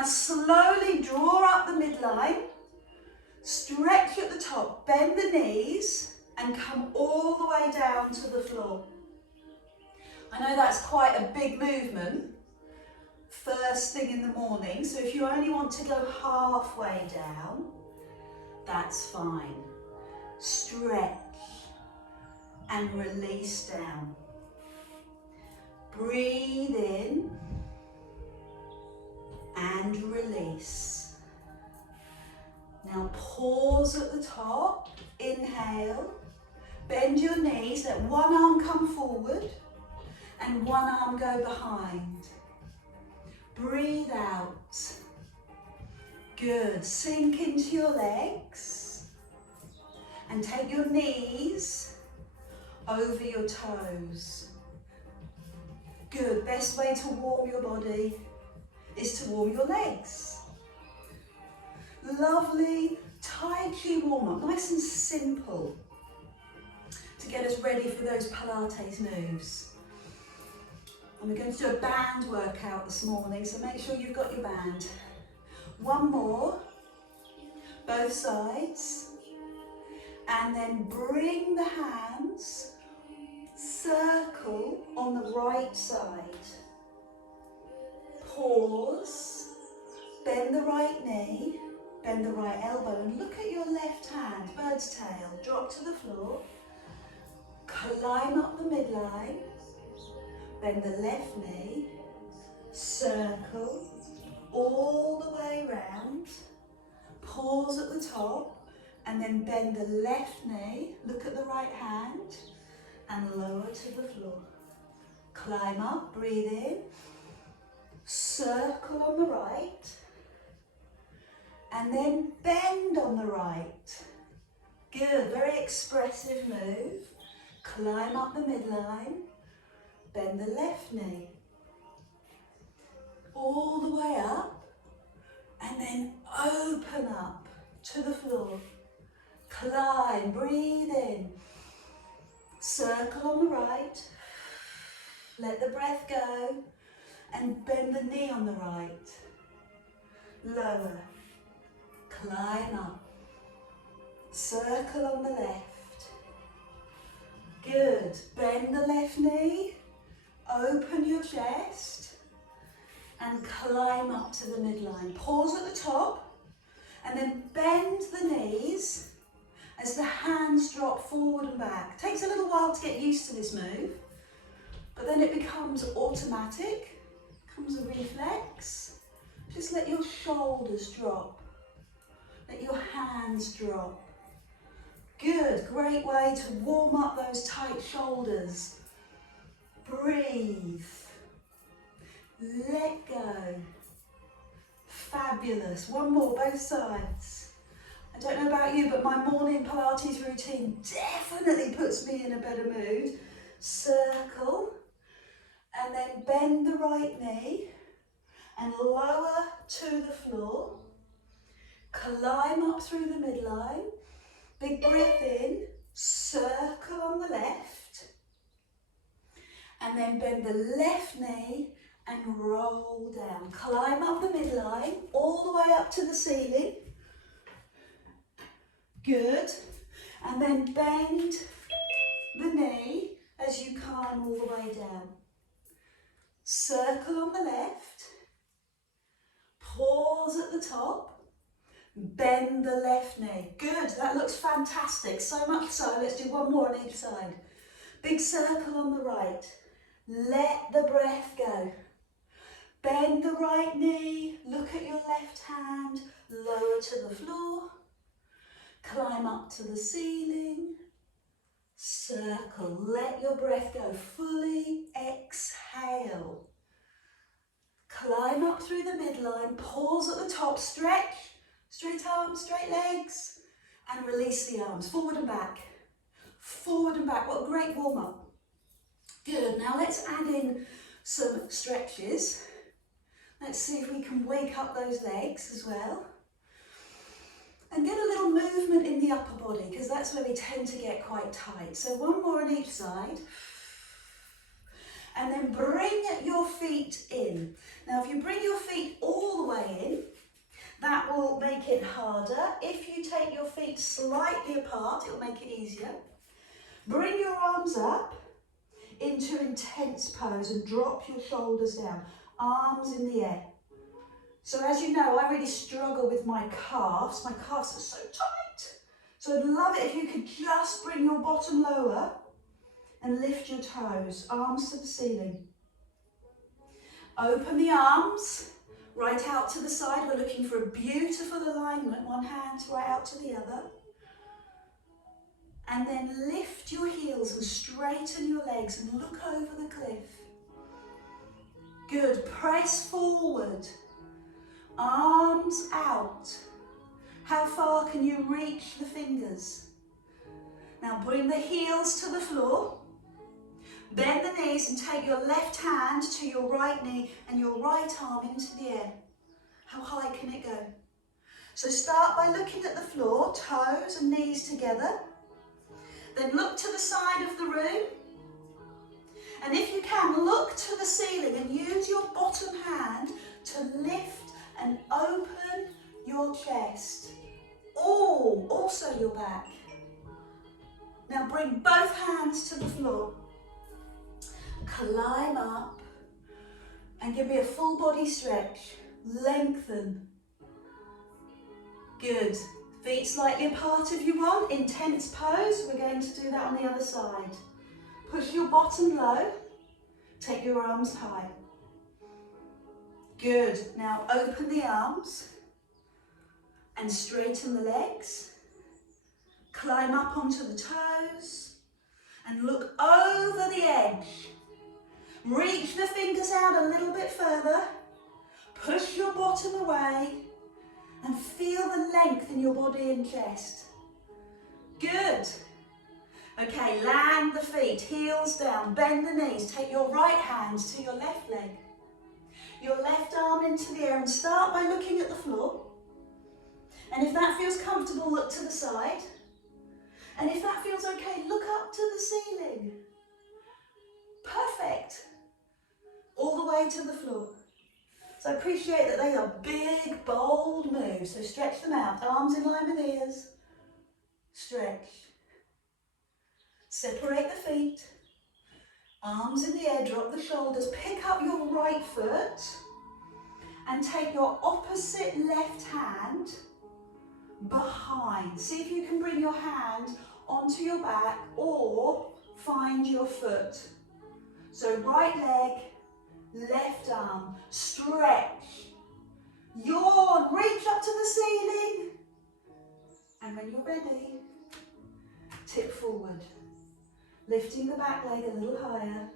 Now slowly draw up the midline, stretch at the top, bend the knees and come all the way down to the floor. I know that's quite a big movement first thing in the morning, so if you only want to go halfway down, that's fine. Stretch and release down. Breathe in and release. Now pause at the top, inhale, bend your knees, let one arm come forward and one arm go behind. Breathe out. Good. Sink into your legs and take your knees over your toes. Good. Best way to warm your body is to warm your legs. Lovely Tai Chi warm up, nice and simple to get us ready for those Pilates moves. And we're going to do a band workout this morning, so make sure you've got your band. One more, both sides, and then bring the hands, circle on the right side. Pause, bend the right knee, bend the right elbow, and look at your left hand, bird's tail, drop to the floor, climb up the midline, bend the left knee, circle all the way round, pause at the top, and then bend the left knee, look at the right hand, and lower to the floor. Climb up, breathe in, circle on the right, and then bend on the right. Good, very expressive move. Climb up the midline, bend the left knee, all the way up, and then open up to the floor. Climb, breathe in, circle on the right, let the breath go, and bend the knee on the right. Lower, climb up, circle on the left. Good, bend the left knee, open your chest and climb up to the midline. Pause at the top and then bend the knees as the hands drop forward and back. Takes a little while to get used to this move, but then it becomes automatic, becomes a reflex. Just let your shoulders drop, let your hands drop. Good, great way to warm up those tight shoulders. Breathe, let go. Fabulous. One more, both sides. I don't know about you, but my morning Pilates routine definitely puts me in a better mood. Circle, and then bend the right knee and lower to the floor. Climb up through the midline. Big breath in, circle on the left, and then bend the left knee and roll down. Climb up the midline, all the way up to the ceiling. Good. And then bend the knee as you climb all the way down. Circle on the left, pause at the top, bend the left knee. Good, that looks fantastic. So much so, let's do one more on each side. Big circle on the right. Let the breath go. Bend the right knee, look at your left hand, lower to the floor. Climb up to the ceiling. Circle, let your breath go. Fully exhale. Climb up through the midline, pause at the top, stretch. Straight arms, straight legs, and release the arms, forward and back. Forward and back, what a great warm up. Good, now let's add in some stretches. Let's see if we can wake up those legs as well. And get a little movement in the upper body, because that's where we tend to get quite tight. So one more on each side. And then bring your feet in. Now, if you bring your feet all the way in, that will make it harder. If you take your feet slightly apart, it will make it easier. Bring your arms up into intense pose and drop your shoulders down, arms in the air. So as you know, I really struggle with my calves. My calves are so tight. So I'd love it if you could just bring your bottom lower and lift your toes, arms to the ceiling. Open the arms, right out to the side. We're looking for a beautiful alignment, one hand right out to the other. And then lift your heels and straighten your legs and look over the cliff. Good, press forward, arms out. How far can you reach the fingers? Now bring the heels to the floor. Bend the knees and take your left hand to your right knee and your right arm into the air. How high can it go? So start by looking at the floor, toes and knees together. Then look to the side of the room. And if you can, look to the ceiling and use your bottom hand to lift and open your chest. Also your back. Now bring both hands to the floor. Climb up and give me a full body stretch. Lengthen. Good. Feet slightly apart if you want. Intense pose. We're going to do that on the other side. Push your bottom low. Take your arms high. Good. Now open the arms and straighten the legs. Climb up onto the toes and look over the edge. Reach the fingers out a little bit further. Push your bottom away and feel the length in your body and chest. Good. Okay, land the feet, heels down, bend the knees. Take your right hand to your left leg. Your left arm into the air and start by looking at the floor. And if that feels comfortable, look to the side. And if that feels okay, look up to the ceiling. Perfect. All the way to the floor. So I appreciate that they are big, bold moves. So stretch them out. Arms in line with ears. Stretch. Separate the feet. Arms in the air. Drop the shoulders. Pick up your right foot. And take your opposite left hand behind. See if you can bring your hand onto your back or find your foot. So right leg, left arm, stretch, yawn, reach up to the ceiling. And when you're ready, tip forward, lifting the back leg a little higher.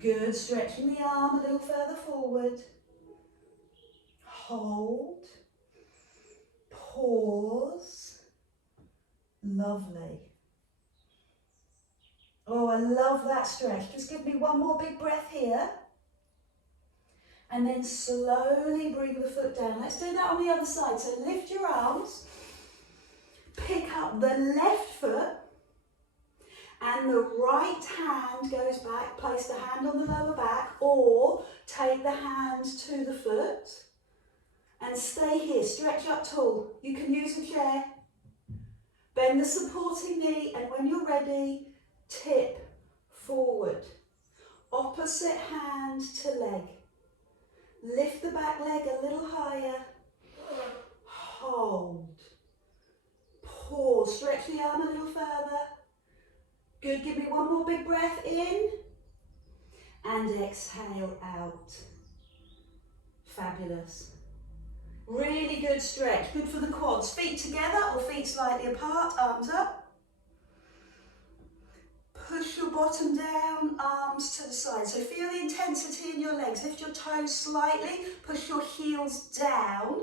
Good, stretching the arm a little further forward. Hold, pause, lovely. Oh, I love that stretch. Just give me one more big breath here. And then slowly bring the foot down. Let's do that on the other side. So lift your arms, pick up the left foot, and the right hand goes back. Place the hand on the lower back, or take the hand to the foot. And stay here, stretch up tall. You can use a chair. Bend the supporting knee, and when you're ready, tip forward. Opposite hand to leg. Lift the back leg a little higher. Hold. Pause. Stretch the arm a little further. Good. Give me one more big breath in. And exhale out. Fabulous. Really good stretch. Good for the quads. Feet together or feet slightly apart. Arms up. Push your bottom down, arms to the side. So feel the intensity in your legs. Lift your toes slightly, push your heels down,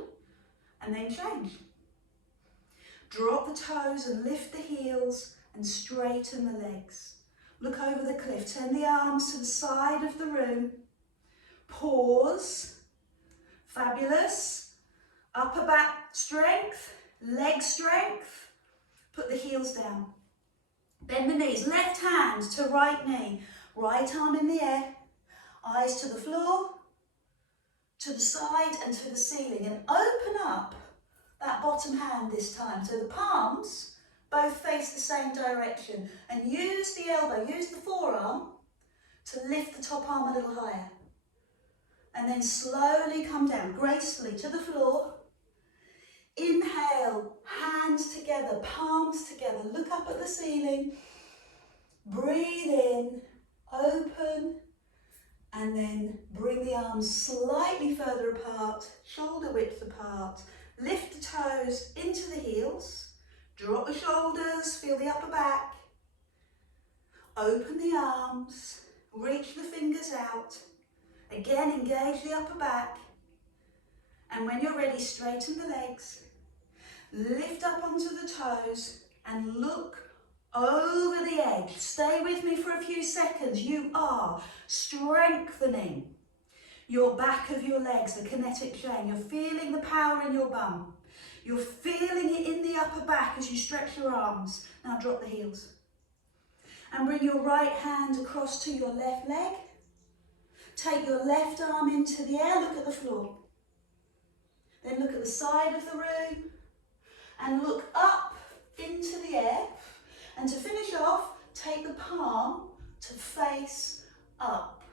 and then change. Drop the toes and lift the heels and straighten the legs. Look over the cliff. Turn the arms to the side of the room. Pause. Fabulous. Upper back strength, leg strength. Put the heels down. Bend the knees, left hand to right knee. Right arm in the air, eyes to the floor, to the side and to the ceiling, and open up that bottom hand this time. So the palms both face the same direction, and use the elbow, use the forearm to lift the top arm a little higher. And then slowly come down gracefully to the floor. Inhale, hands together, palms together, look up at the ceiling. Breathe in, open, and then bring the arms slightly further apart, shoulder width apart. Lift the toes into the heels, drop the shoulders, feel the upper back. Open the arms, reach the fingers out. Again, engage the upper back. And when you're ready, straighten the legs. Lift up onto the toes and look over the edge. Stay with me for a few seconds. You are strengthening your back of your legs, the kinetic chain. You're feeling the power in your bum. You're feeling it in the upper back as you stretch your arms. Now drop the heels. And bring your right hand across to your left leg. Take your left arm into the air, look at the floor. Then look at the side of the room and look up into the air. And to finish off, take the palm to face up.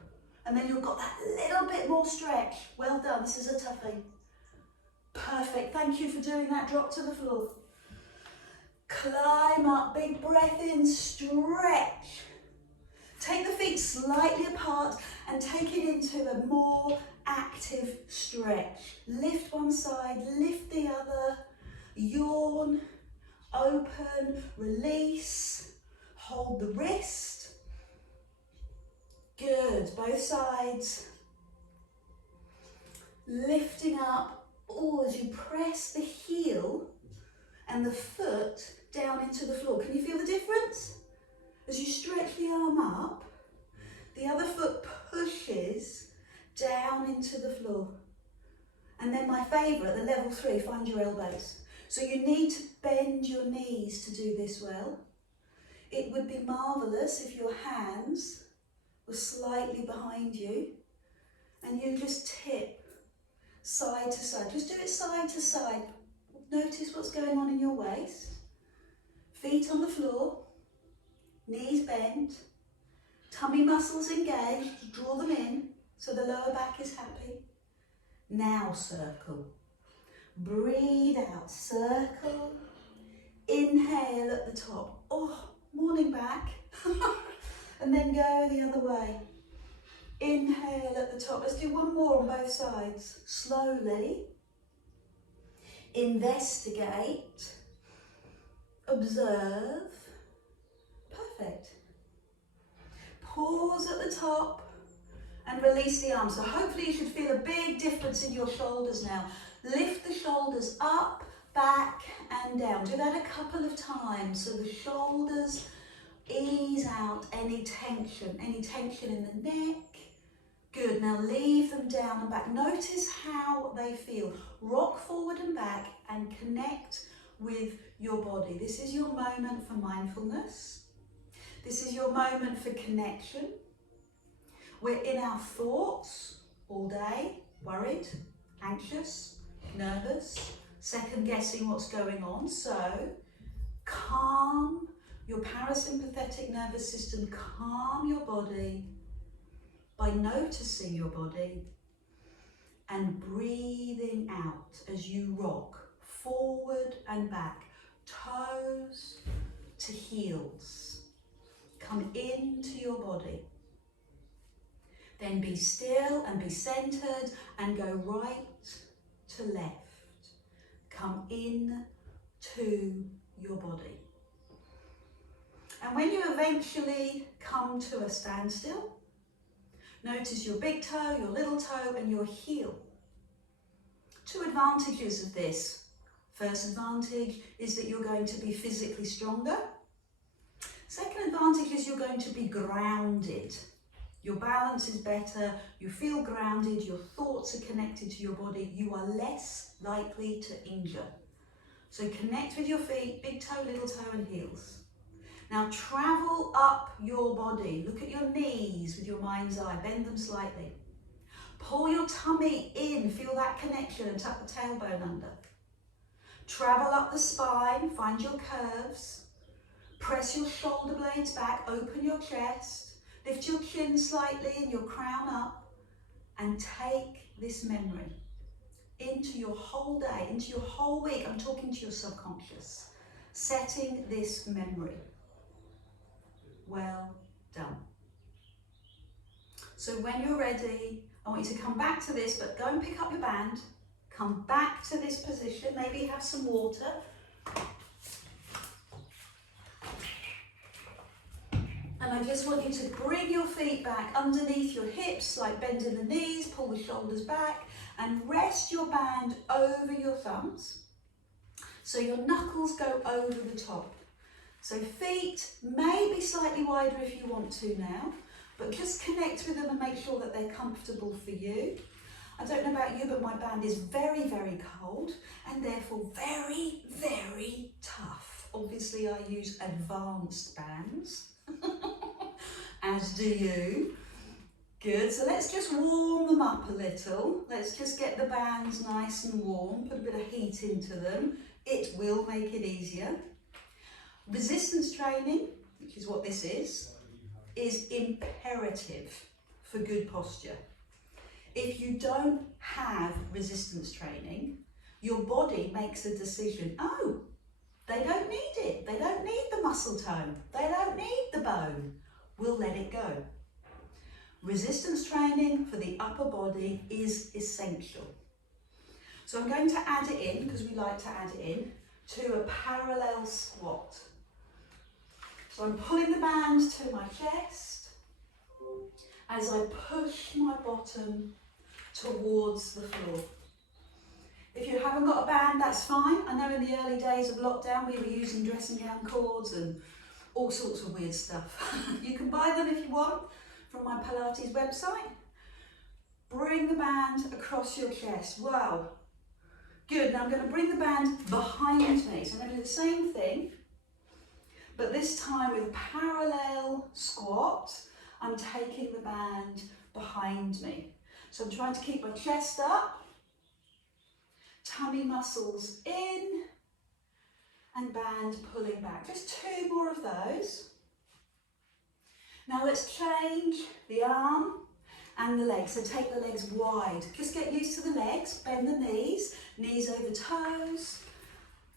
And then you've got that little bit more stretch. Well done, this is a toughie. Perfect, thank you for doing that. Drop to the floor. Climb up, big breath in, stretch. Take the feet slightly apart and take it into a more active stretch. Lift one side, lift the other, yawn, open, release, hold the wrist. Good, both sides. Lifting up, as you press the heel and the foot down into the floor. Can you feel the difference? As you stretch the arm up, the other foot pushes down into the floor. And then my favourite, the level 3, find your elbows. So you need to bend your knees to do this well. It would be marvellous if your hands were slightly behind you and you just tip side to side. Just do it side to side. Notice what's going on in your waist. Feet on the floor, knees bent, tummy muscles engaged, draw them in so the lower back is happy. Now circle. Breathe out, circle. Inhale at the top. Oh, morning back. And then go the other way. Inhale at the top. Let's do one more on both sides. Slowly. Investigate. Observe. Perfect. Pause at the top and release the arms. So hopefully you should feel a big difference in your shoulders now. Lift the shoulders up, back and down. Do that a couple of times so the shoulders ease out any tension in the neck. Good, now leave them down and back. Notice how they feel. Rock forward and back and connect with your body. This is your moment for mindfulness. This is your moment for connection. We're in our thoughts all day, worried, anxious, nervous, second guessing what's going on. So calm your parasympathetic nervous system, calm your body by noticing your body and breathing out as you rock forward and back, toes to heels. Come into your body. Then be still and be centered and go right to left. Come in to your body. And when you eventually come to a standstill, notice your big toe, your little toe and your heel. Two advantages of this. First advantage is that you're going to be physically stronger. Second advantage is you're going to be grounded. Your balance is better, you feel grounded, your thoughts are connected to your body, you are less likely to injure. So connect with your feet, big toe, little toe and heels. Now travel up your body. Look at your knees with your mind's eye. Bend them slightly. Pull your tummy in. Feel that connection and tuck the tailbone under. Travel up the spine. Find your curves. Press your shoulder blades back. Open your chest. Lift your chin slightly and your crown up. And take this memory into your whole day, into your whole week. I'm talking to your subconscious. Setting this memory. Well done. So when you're ready, I want you to come back to this, but go and pick up your band. Come back to this position. Maybe have some water. And I just want you to bring your feet back underneath your hips, like bending the knees, pull the shoulders back, and rest your band over your thumbs. So your knuckles go over the top. So feet may be slightly wider if you want to now, but just connect with them and make sure that they're comfortable for you. I don't know about you, but my band is very, very cold and therefore very, very tough. Obviously I use advanced bands, as do you. Good, so let's just warm them up a little. Let's just get the bands nice and warm, put a bit of heat into them. It will make it easier. Resistance training, which is what this is imperative for good posture. If you don't have resistance training, your body makes a decision. Oh, they don't need it. They don't need the muscle tone. They don't need the bone. We'll let it go. Resistance training for the upper body is essential. So I'm going to add it in, because we like to add it in, to a parallel squat. So I'm pulling the band to my chest as I push my bottom towards the floor. If you haven't got a band, that's fine. I know in the early days of lockdown we were using dressing gown cords and all sorts of weird stuff. You can buy them if you want from my Pilates website. Bring the band across your chest. Wow. Good. Now I'm going to bring the band behind me. So I'm going to do the same thing, but this time with parallel squat. I'm taking the band behind me. So I'm trying to keep my chest up, tummy muscles in, and band pulling back. Just 2 more of those. Now let's change the arm and the legs. So take the legs wide. Just get used to the legs. Bend the knees, knees over toes,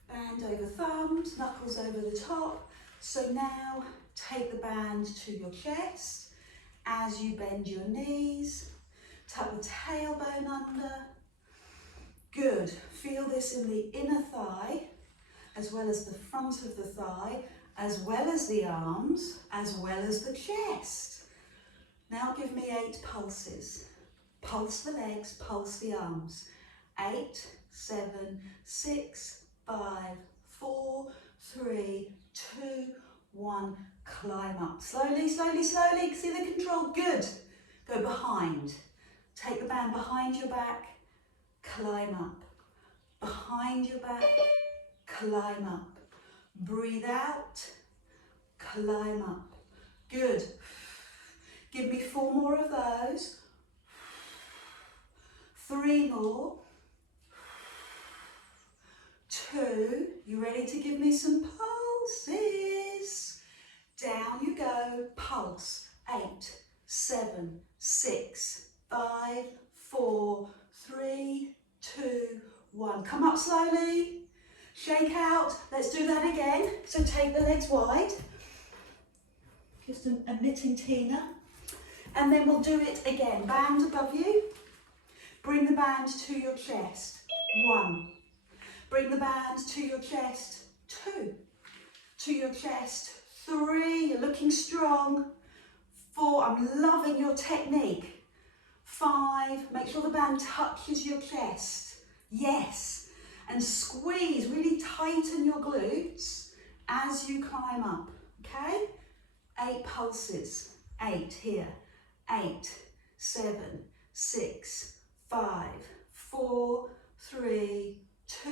band over thumbs, knuckles over the top. So now take the band to your chest as you bend your knees. Tuck the tailbone under. Good. Feel this in the inner thigh, as well as the front of the thigh, as well as the arms, as well as the chest. Now give me 8 pulses. Pulse the legs, pulse the arms. 8, 7, 6, 5, 4, 3, 2, 1. Climb up. Slowly, slowly, slowly. See the control? Good. Go behind. Take the band behind your back. Climb up. Behind your back. Climb up. Breathe out. Climb up. Good. Give me 4 more of those. 3 more. 2. You ready to give me some pulses? Down you go. Pulse. 8, 7, 6, 5, 4, 3, 2, 1. Come up slowly. Shake out. Let's do that again. So take the legs wide. Just a knitting Tina. And then we'll do it again. Band above you. Bring the band to your chest. 1. Bring the band to your chest. 2. To your chest. 3. You're looking strong. 4. I'm loving your technique. 5. Make sure the band touches your chest. Yes. And squeeze. Really tighten your glutes as you climb up. Okay? 8 pulses. 8 here. 8, 7, 6, 5, 4, 3, 2,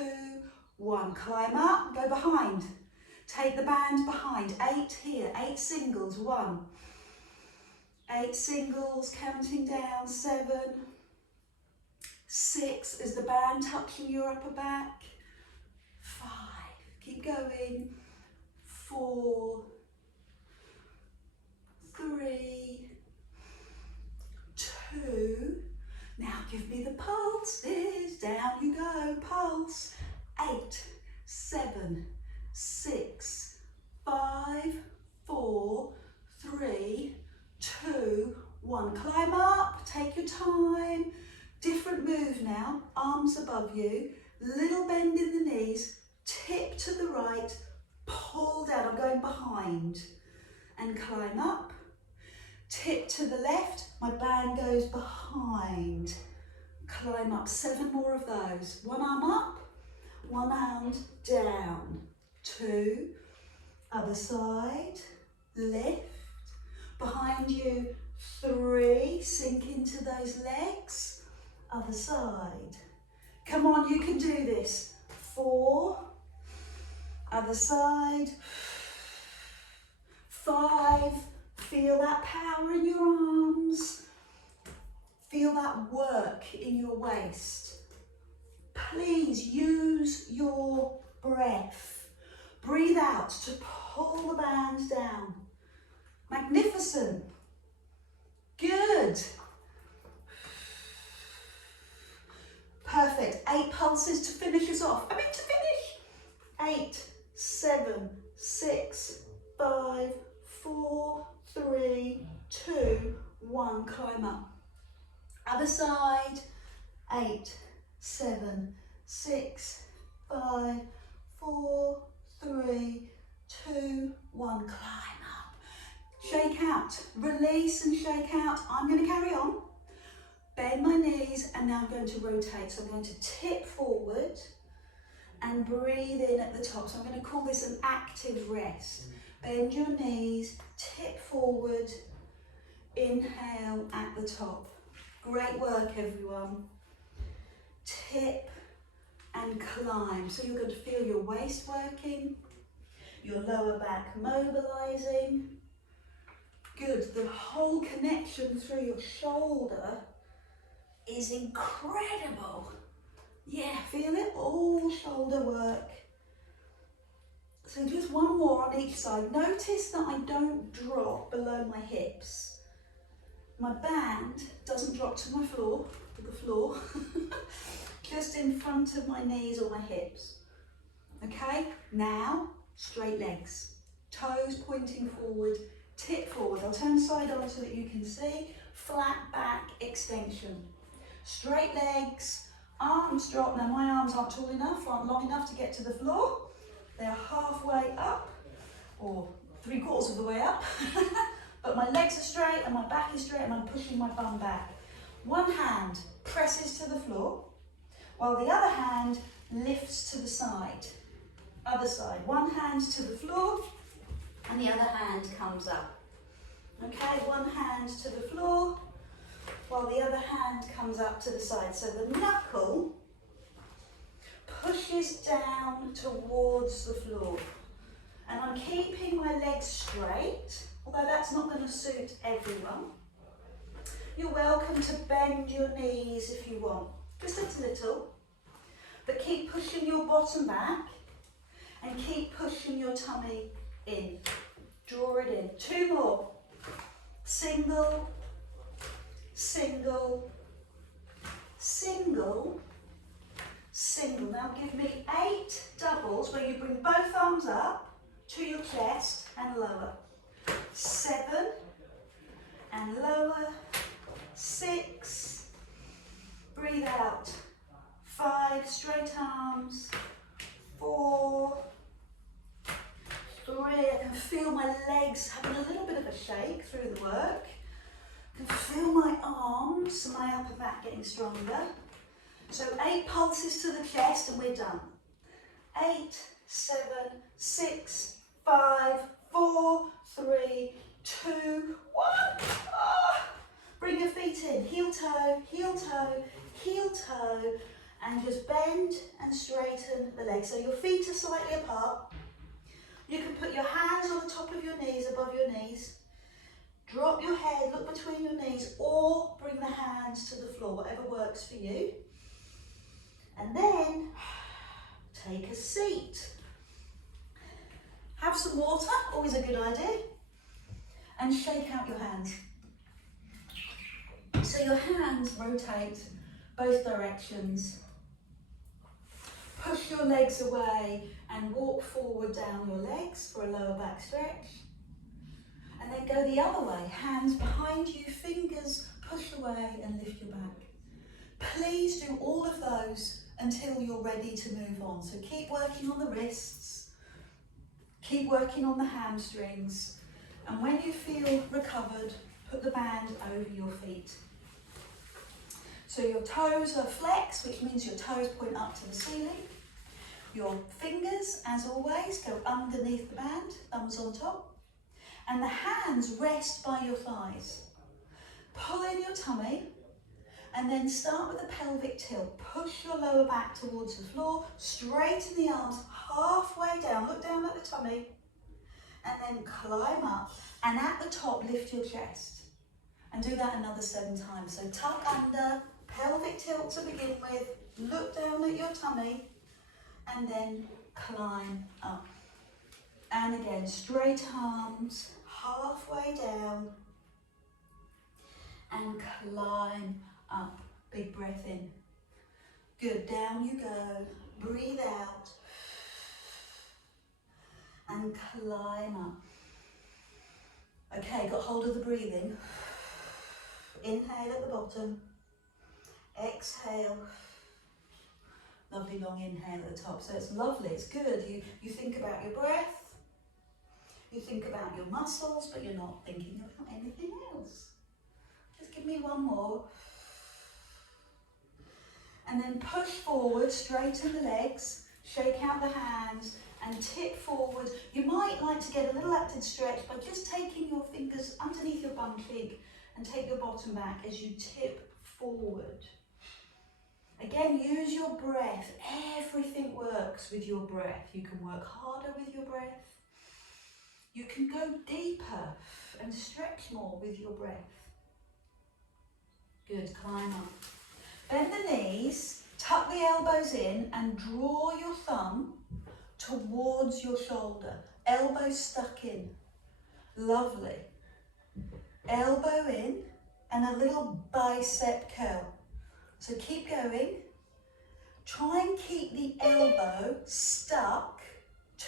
1. Climb up, go behind. Take the band behind. 8 here, 8 singles, 1. 8 singles, counting down, 7. 6 is the band touching your upper back. 5, keep going. 4, 3, 2. Now give me the pulses. Down you go, pulse. 8, 7, 6, 5, 4, 3, 2, 1. Climb up, take your time. Different move now, arms above you, little bend in the knees, tip to the right, pull down, I'm going behind, and climb up. Tip to the left, my band goes behind. Climb up, 7 more of those. One arm up, one hand down. 2, other side, lift. Behind you, 3, sink into those legs. Other side. Come on, you can do this. 4, other side. 5, feel that power in your arms. Feel that work in your waist. Please use your breath. Breathe out to pull the band down. Magnificent. Good. Perfect. 8 pulses to finish us off. I mean to finish. 8, 7, 6, 5, 4, 3, 2, 1. Climb up. Other side. 8, 7, 6, 5, 4, 3, 2, 1. Climb up. Shake out. Release and shake out. I'm going to carry on. Bend my knees and now I'm going to rotate. So I'm going to tip forward and breathe in at the top. So I'm going to call this an active rest. Bend your knees, tip forward, inhale at the top. Great work, everyone. Tip and climb. So you're going to feel your waist working, your lower back mobilizing. Good. The whole connection through your shoulder is incredible. Yeah, feel it? All shoulder work. So just one more on each side. Notice that I don't drop below my hips. My band doesn't drop to the floor, just in front of my knees or my hips. Okay, now straight legs, toes pointing forward, tip forward. I'll turn side on so that you can see. Flat back extension. Straight legs, arms drop. Now my arms aren't tall enough, aren't long enough to get to the floor. They're halfway up, or 3/4 of the way up. But my legs are straight and my back is straight and I'm pushing my bum back. One hand presses to the floor, while the other hand lifts to the side. Other side. One hand to the floor and the other hand comes up. Okay, one hand to the floor, while the other hand comes up to the side. So the knuckle pushes down towards the floor. And I'm keeping my legs straight, although that's not going to suit everyone. You're welcome to bend your knees if you want, just a little. But keep pushing your bottom back and keep pushing your tummy in. Draw it in. 2 more. Single, single, single, single. Now give me 8 doubles where you bring both arms up to your chest and lower. 7 and lower. 6. Breathe out. 5 straight arms. 4. 3. I can feel my legs having a little bit of a shake through the work. I can feel my arms, my upper back getting stronger. So 8 pulses to the chest and we're done. 8, 7, 6, 5, 4, 3, 2, 1. Ah. Bring your feet in, heel toe, heel toe, heel toe, and just bend and straighten the legs. So your feet are slightly apart. You can put your hands on the top of your knees, above your knees. Drop your head, look between your knees, or bring the hands to the floor, whatever works for you. And then take a seat. Have some water, always a good idea. And shake out your hands. So your hands rotate both directions. Push your legs away and walk forward down your legs for a lower back stretch. And then go the other way, hands behind you, fingers push away and lift your back. Please do all of those until you're ready to move on. So keep working on the wrists, keep working on the hamstrings, and when you feel recovered, put the band over your feet. So your toes are flexed, which means your toes point up to the ceiling. Your fingers, as always, go underneath the band, thumbs on top. And the hands rest by your thighs. Pull in your tummy and then start with a pelvic tilt. Push your lower back towards the floor, straighten the arms halfway down, look down at the tummy, and then climb up. And at the top, lift your chest. And do that another 7 times. So tuck under, pelvic tilt to begin with, look down at your tummy, and then climb up. And again, straight arms, halfway down, and climb up. Big breath in. Good, down you go. Breathe out. And climb up. Okay, got hold of the breathing. Inhale at the bottom. Exhale. Lovely long inhale at the top. So it's lovely, it's good. You think about your breath. You think about your muscles, but you're not thinking about anything else. Just give me one more. And then push forward, straighten the legs, shake out the hands, and tip forward. You might like to get a little active stretch by just taking your fingers underneath your bum cheek and take your bottom back as you tip forward. Again, use your breath. Everything works with your breath. You can work harder with your breath. You can go deeper and stretch more with your breath. Good, climb up. Bend the knees, tuck the elbows in and draw your thumb towards your shoulder. Elbows stuck in. Lovely. Elbow in and a little bicep curl. So keep going. Try and keep the elbow stuck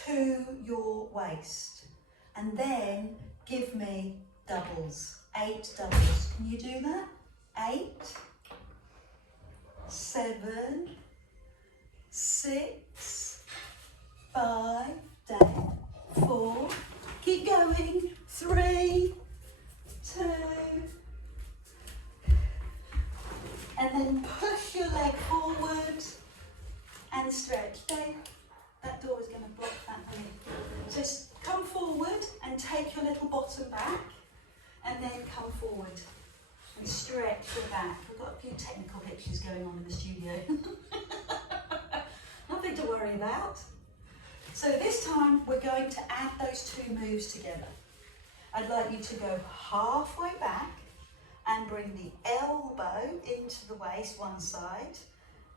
to your waist. And then give me doubles, 8 doubles. Can you do that? 8, 7, 6, 5, down, 4, keep going, 3, 2, and then push your leg forward and stretch. Okay, that door is going to block that for me. Just come forward and take your little bottom back, and then come forward and stretch your back. We've got a few technical hitches going on in the studio. Nothing to worry about. So this time we're going to add those 2 moves together. I'd like you to go halfway back and bring the elbow into the waist one side,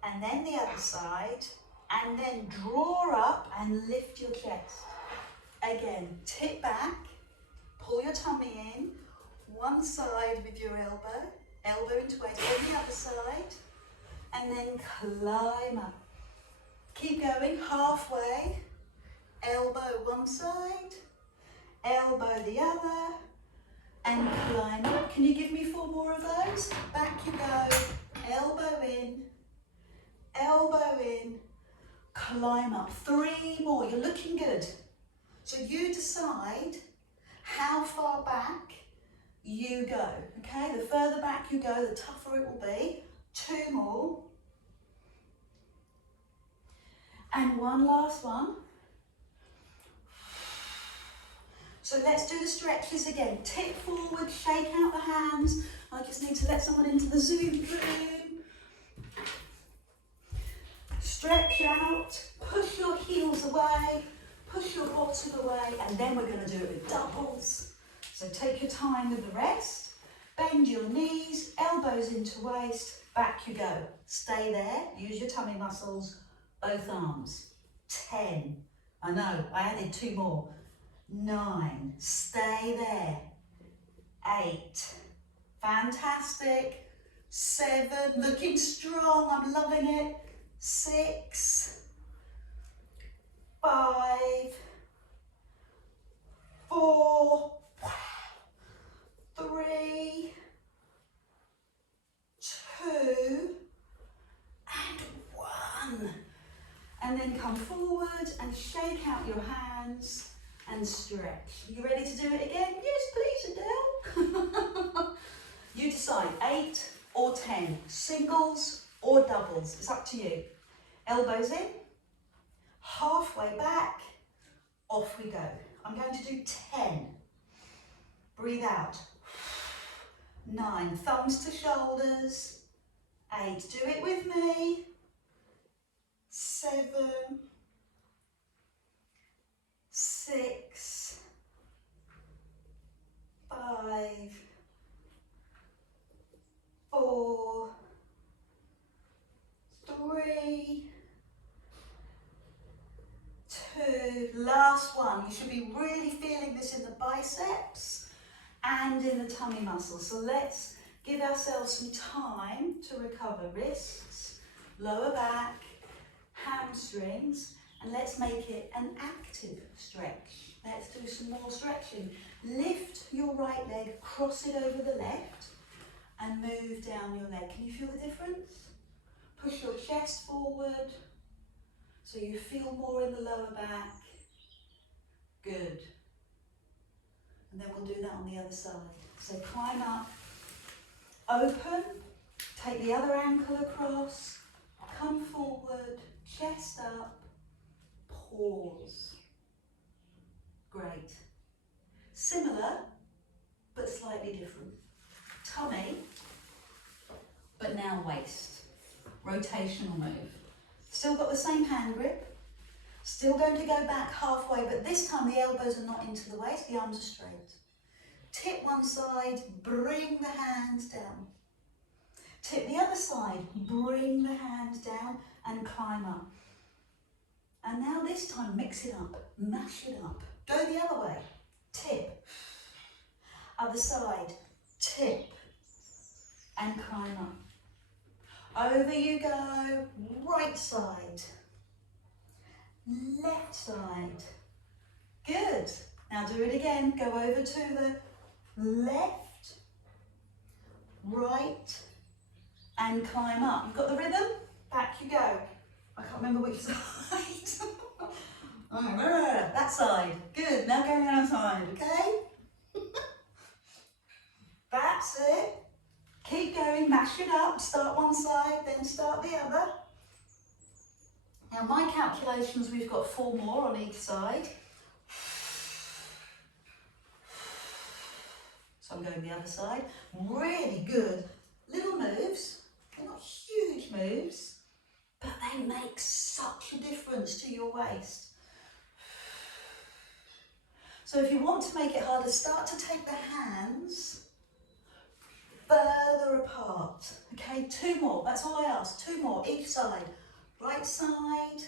and then the other side, and then draw up and lift your chest. Again, tip back, pull your tummy in, one side with your elbow, elbow into waist, on the other side, and then climb up. Keep going, halfway, elbow one side, elbow the other, and climb up. Can you give me 4 more of those? Back you go, elbow in, climb up. 3 more, you're looking good. So you decide how far back you go, okay? The further back you go, the tougher it will be. 2 more. And one last one. So let's do the stretches again. Tip forward, shake out the hands. I just need to let someone into the Zoom room. Stretch out, push your heels away, push your bottom away, and then we're going to do it with doubles. So take your time with the rest. Bend your knees, elbows into waist, back you go. Stay there, use your tummy muscles, both arms. 10. I know, I added 2 more. 9. Stay there. 8. Fantastic. 7. Looking strong, I'm loving it. 6. 5. 4. 3. 2. And 1. And then come forward and shake out your hands and stretch. You ready to do it again? Yes, please, Adele. You decide, 8 or 10, singles or doubles. It's up to you. Elbows in, halfway back, off we go. I'm going to do 10. Breathe out. 9, thumbs to shoulders. 8, do it with me. 7, 6, 5, 4, 3, 2, last one. You should be really feeling this in the biceps and in the tummy muscles. So let's give ourselves some time to recover. Wrists, lower back, hamstrings, and let's make it an active stretch. Let's do some more stretching. Lift your right leg, cross it over the left, and move down your leg. Can you feel the difference? Push your chest forward so you feel more in the lower back. Good. And then we'll do that on the other side. So climb up, open, take the other ankle across, come forward, chest up, pause. Great. Similar, but slightly different. Tummy, but now waist. Rotational move. Still got the same hand grip. Still going to go back halfway, but this time the elbows are not into the waist, the arms are straight. Tip one side, bring the hands down. Tip the other side, bring the hands down and climb up. And now this time mix it up, mash it up. Go the other way, tip. Other side, tip and climb up. Over you go, right side, left side. Good. Now do it again. Go over to the left, right, and climb up. You've got the rhythm? Back you go. I can't remember which side. That side. Good. Now go the other side, okay? That's it. Keep going, mash it up. Start one side, then start the other. Now my calculations, we've got 4 more on each side. So I'm going the other side. Really good. Little moves. They're not huge moves, but they make such a difference to your waist. So if you want to make it harder, start to take the hands further apart. Okay, 2 more. That's all I ask. 2 more each side. Right side,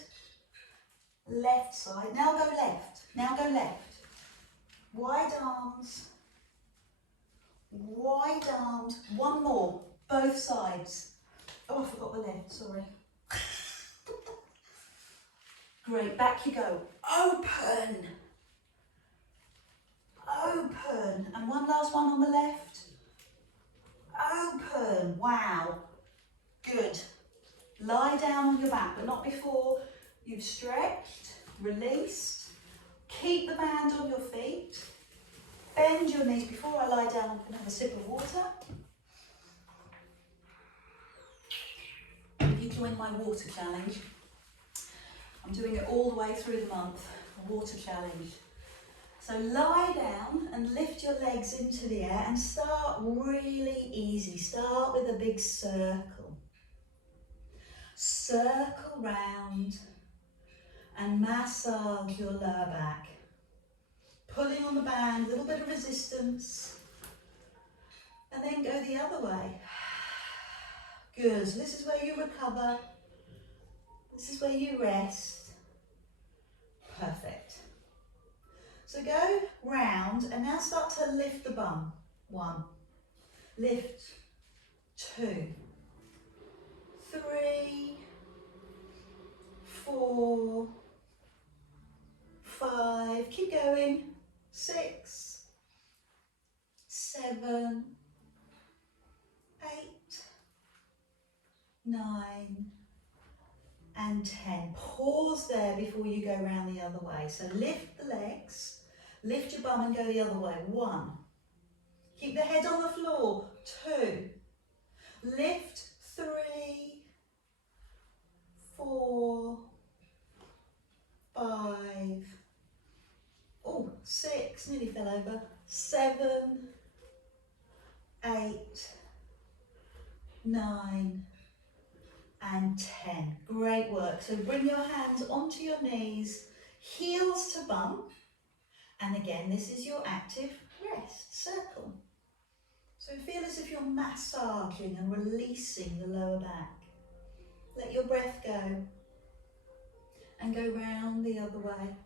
left side. Now go left. Now go left. Wide arms. Wide arms. 1 more. Both sides. Oh, I forgot the left. Sorry. Great. Back you go. Open. Open. And one last one on the left. Open. Wow. Good. Lie down on your back, but not before you've stretched, released. Keep the band on your feet. Bend your knees. Before I lie down, I'm going to have a sip of water. If you join my water challenge, I'm doing it all the way through the month, a water challenge. So lie down and lift your legs into the air and start really easy. Start with a big circle. Circle round and massage your lower back. Pulling on the band, a little bit of resistance, and then go the other way. Good, so this is where you recover, this is where you rest. Perfect. So go round and now start to lift the bum. 1, lift, 2, 3, 4, 5, keep going, 6, 7, 8, 9, and 10. Pause there before you go round the other way. So lift the legs, lift your bum and go the other way. 1, keep the head on the floor. 2, lift. 3, 4, 5, oh, 6, nearly fell over. 7, 8, 9, and 10. Great work. So bring your hands onto your knees, heels to bum, and again this is your active rest circle. So feel as if you're massaging and releasing the lower back. Let your breath go and go round the other way.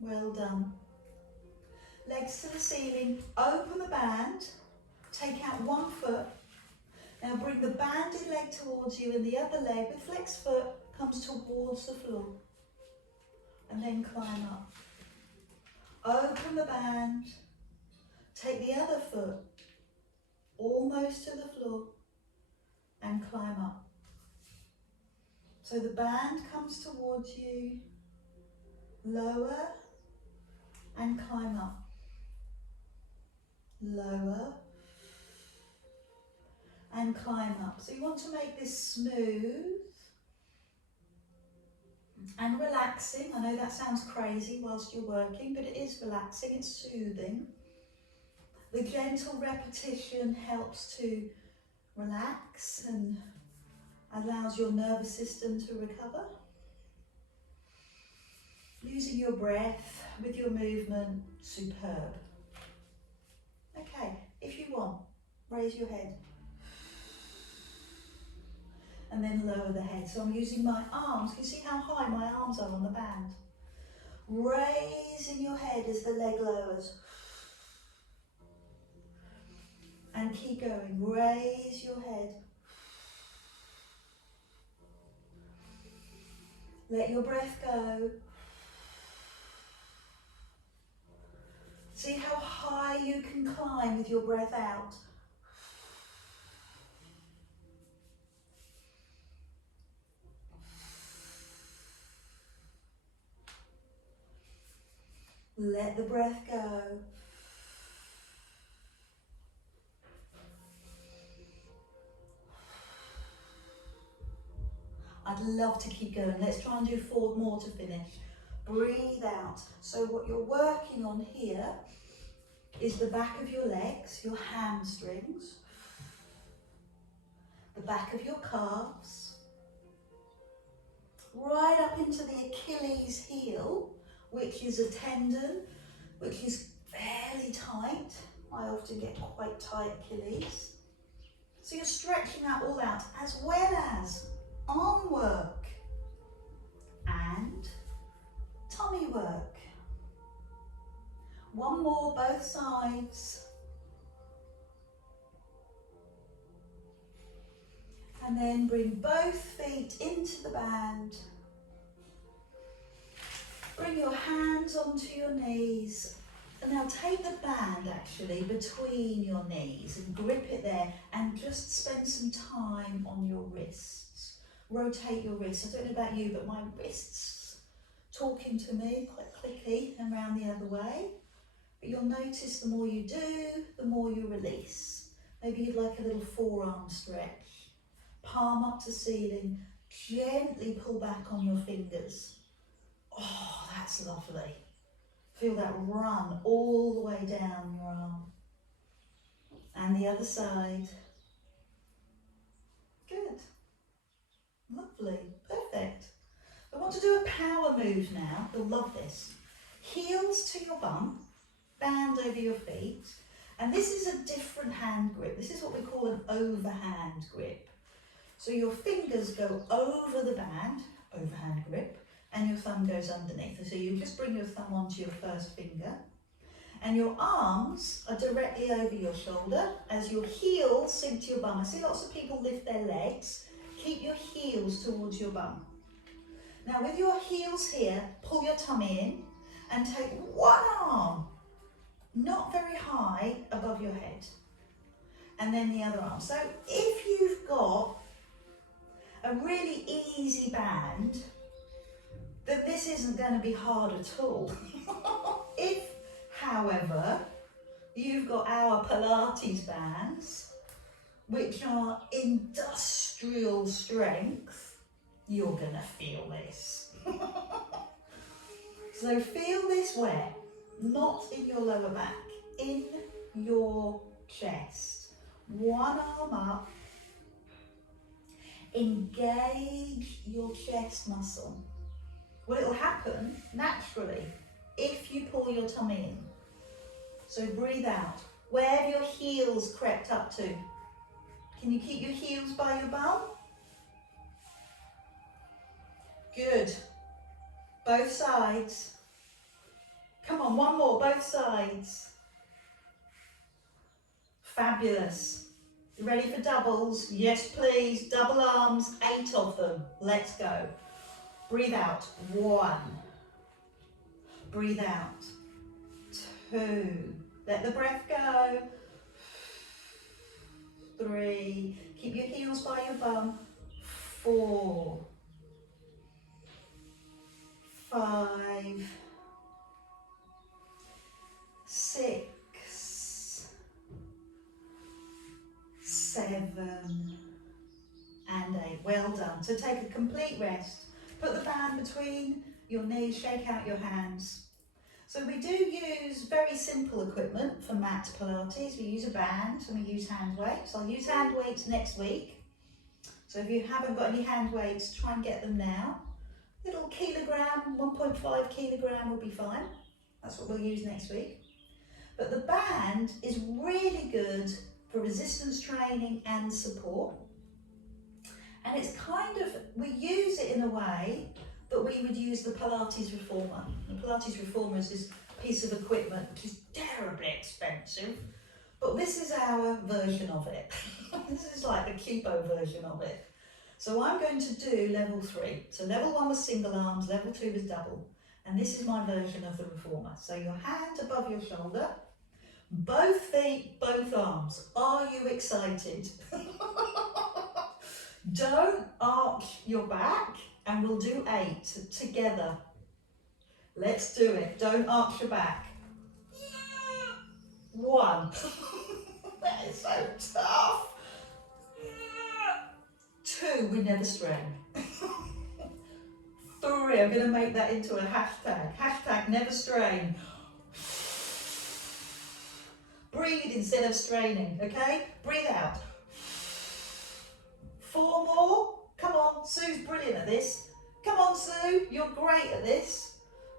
Well done. Legs to the ceiling, open the band, take out one foot. Now bring the banded leg towards you and the other leg with flexed foot comes towards the floor. And then climb up. Open the band, take the other foot almost to the floor and climb up. So the band comes towards you, lower and climb up. Lower and climb up. So you want to make this smooth and relaxing. I know that sounds crazy whilst you're working, but it is relaxing, it's soothing. The gentle repetition helps to relax and allows your nervous system to recover. Using your breath with your movement, superb. Okay, if you want, raise your head. And then lower the head. So I'm using my arms. Can you see how high my arms are on the band? Raising your head as the leg lowers. And keep going. Raise your head. Let your breath go. See how high you can climb with your breath out. Let the breath go. I'd love to keep going. Let's try and do 4 more to finish. Breathe out. So what you're working on here is the back of your legs, your hamstrings, the back of your calves, right up into the Achilles heel, which is a tendon, which is fairly tight. I often get quite tight Achilles. So you're stretching that all out, as well as arm work and tummy work. 1 more, both sides. And then bring both feet into the band. Bring your hands onto your knees. And now take the band actually between your knees and grip it there and just spend some time on your wrists. Rotate your wrists. I don't know about you, but my wrists talking to me quite clicky and round the other way. But you'll notice the more you do, the more you release. Maybe you'd like a little forearm stretch. Palm up to ceiling. Gently pull back on your fingers. Oh, that's lovely. Feel that run all the way down your arm. And the other side. Good. Lovely. Perfect. power move now. You'll love this. Heels to your bum, band over your feet. And this is a different hand grip. This is what we call an overhand grip. So your fingers go over the band, overhand grip, and your thumb goes underneath. So you just bring your thumb onto your first finger, and your arms are directly over your shoulder as your heels sink to your bum. I see lots of people lift their legs. Keep your heels towards your bum. Now with your heels here, pull your tummy in and take one arm, not very high, above your head, and then the other arm. So if you've got a really easy band, then this isn't going to be hard at all. If, however, you've got our Pilates bands, which are industrial strength, you're going to feel this. So feel this where? Not in your lower back, in your chest. One arm up. Engage your chest muscle. Well, it'll happen naturally if you pull your tummy in. So breathe out. Where have your heels crept up to? Can you keep your heels by your bum? Good. Both sides. Come on, one more, both sides. Fabulous. You ready for doubles? Yes, please. Double arms, 8 of them. Let's go. Breathe out. 1. Breathe out. 2. Let the breath go. 3. Keep your heels by your bum. 4. 5. 6. 7 and 8. Well done. So take a complete rest. Put the band between your knees, shake out your hands. So we do use very simple equipment for mat Pilates. We use a band and we use hand weights. I'll use hand weights next week. So if you haven't got any hand weights, try and get them now. Little kilogram, 1.5 kilogram will be fine. That's what we'll use next week. But the band is really good for resistance training and support. And it's kind of, we use it in a way that we would use the Pilates Reformer. The Pilates Reformer is this piece of equipment which is terribly expensive, but this is our version of it. This is like the cheapo version of it. So I'm going to do level 3. So level 1 was single arms, level 2 was double. And this is my version of the Reformer. So your hand above your shoulder, both feet, both arms. Are you excited? Don't arch your back, and we'll do 8 together. Let's do it. Don't arch your back. 1. That is so tough. 2, we never strain. 3, I'm going to make that into a hashtag. Hashtag never strain. Breathe instead of straining, okay? Breathe out. 4 more. Come on, Sue's brilliant at this. Come on, Sue, you're great at this.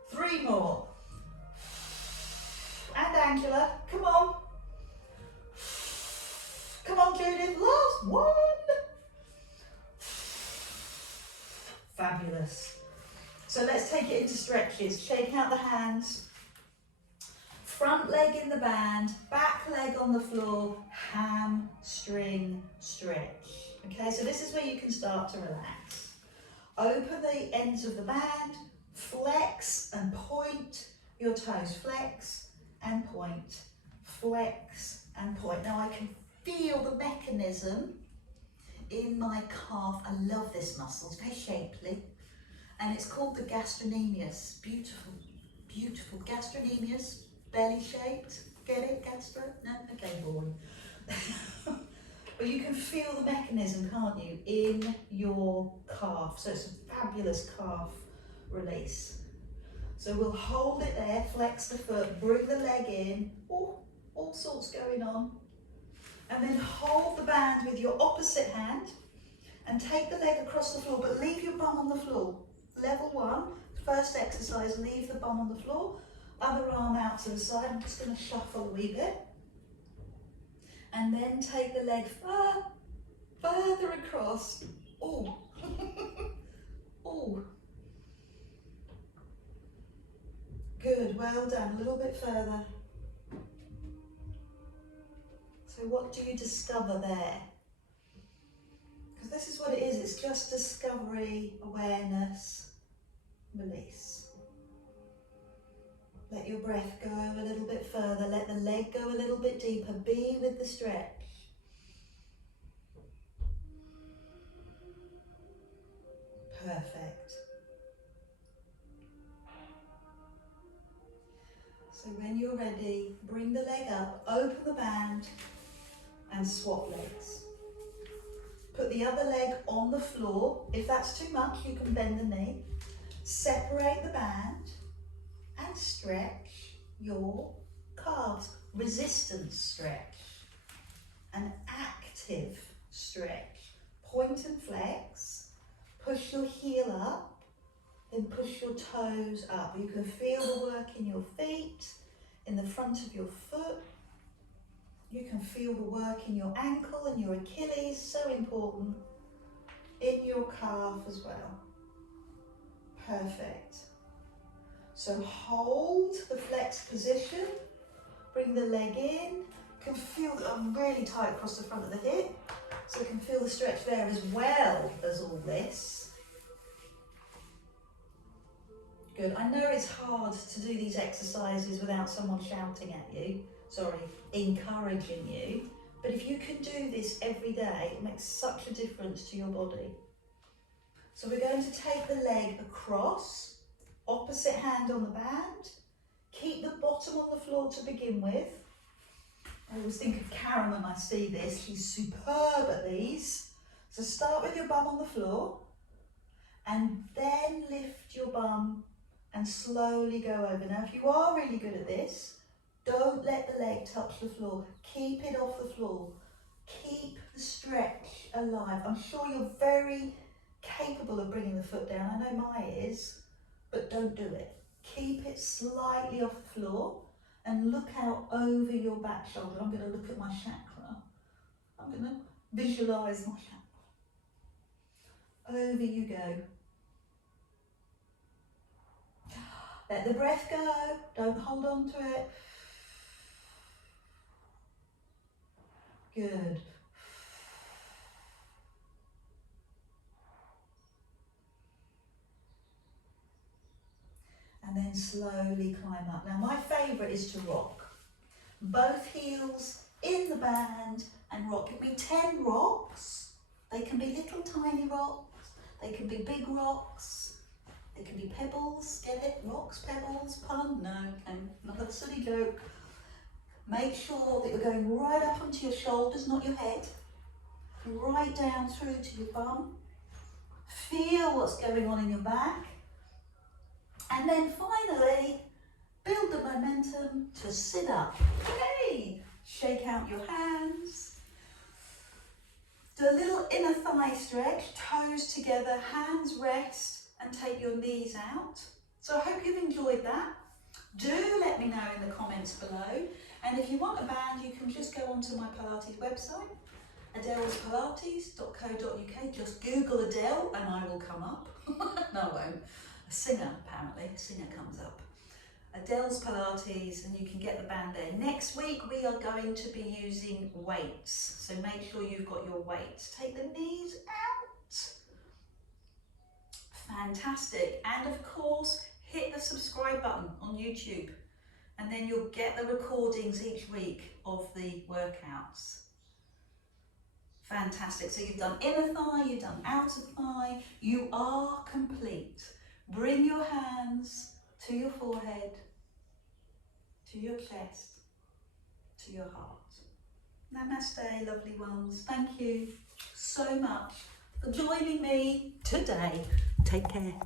3 more. And Angela, come on. Come on, Judith, last 1. Fabulous. So let's take it into stretches. Shake out the hands. Front leg in the band, back leg on the floor, hamstring stretch. Okay, so this is where you can start to relax. Open the ends of the band, flex and point your toes. Flex and point, flex and point. Now I can feel the mechanism in my calf. I love this muscle, it's very shapely. And it's called the gastrocnemius. Beautiful, beautiful. Gastrocnemius. Belly shaped, get it, gastro? No? Okay, boring. But you can feel the mechanism, can't you, in your calf. So it's a fabulous calf release. So we'll hold it there, flex the foot, bring the leg in, all sorts going on. And then hold the band with your opposite hand and take the leg across the floor, but leave your bum on the floor. Level 1, First exercise, leave the bum on the floor, other arm out to the side. I'm just going to shuffle a wee bit. And then take the leg further across. Oh, oh. Good, well done, a little bit further. So what do you discover there? Because this is what it is, it's just discovery, awareness, release. Let your breath go a little bit further, let the leg go a little bit deeper, be with the stretch. Perfect. So when you're ready, bring the leg up, open the band and swap legs. Put the other leg on the floor. If that's too much, you can bend the knee. Separate the band and stretch your calves. Resistance stretch. An active stretch. Point and flex. Push your heel up. Then push your toes up. You can feel the work in your feet, in the front of your foot. You can feel the work in your ankle and your Achilles, so important, in your calf as well. Perfect. So hold the flexed position, bring the leg in. You can feel that I'm really tight across the front of the hip, so you can feel the stretch there as well as all this. Good. I know it's hard to do these exercises without someone shouting at you, encouraging you, but if you can do this every day, it makes such a difference to your body. So we're going to take the leg across, opposite hand on the band, keep the bottom on the floor to begin with. I always think of Karen when I see this, she's superb at these. So start with your bum on the floor, and then lift your bum and slowly go over. Now, if you are really good at this, don't let the leg touch the floor. Keep it off the floor. Keep the stretch alive. I'm sure you're very capable of bringing the foot down. I know mine is, but don't do it. Keep it slightly off the floor and look out over your back shoulder. I'm going to look at my chakra. I'm going to visualise my chakra. Over you go. Let the breath go, don't hold on to it. Good. And then slowly climb up. Now my favourite is to rock. Both heels in the band and rock. Give me 10 rocks. They can be little tiny rocks, they can be big rocks. It can be pebbles, get it? Rocks, pebbles, pun? No, okay, another silly joke. Make sure that you're going right up onto your shoulders, not your head. Right down through to your bum. Feel what's going on in your back. And then finally, build the momentum to sit up. Hey! Shake out your hands. Do a little inner thigh stretch, toes together, hands rest. And take your knees out. So I hope you've enjoyed that. Do let me know in the comments below. And if you want a band, you can just go onto my Pilates website, adelespilates.co.uk. Just Google Adele and I will come up. No, I won't. A singer, apparently. A singer comes up. Adele's Pilates, and you can get the band there. Next week, we are going to be using weights. So make sure you've got your weights. Take the knees out. Fantastic. And of course, hit the subscribe button on YouTube, and then you'll get the recordings each week of the workouts. Fantastic. So you've done inner thigh, you've done outer thigh, you are complete. Bring your hands to your forehead, to your chest, to your heart. Namaste, lovely ones. Thank you so much for joining me today. Take care.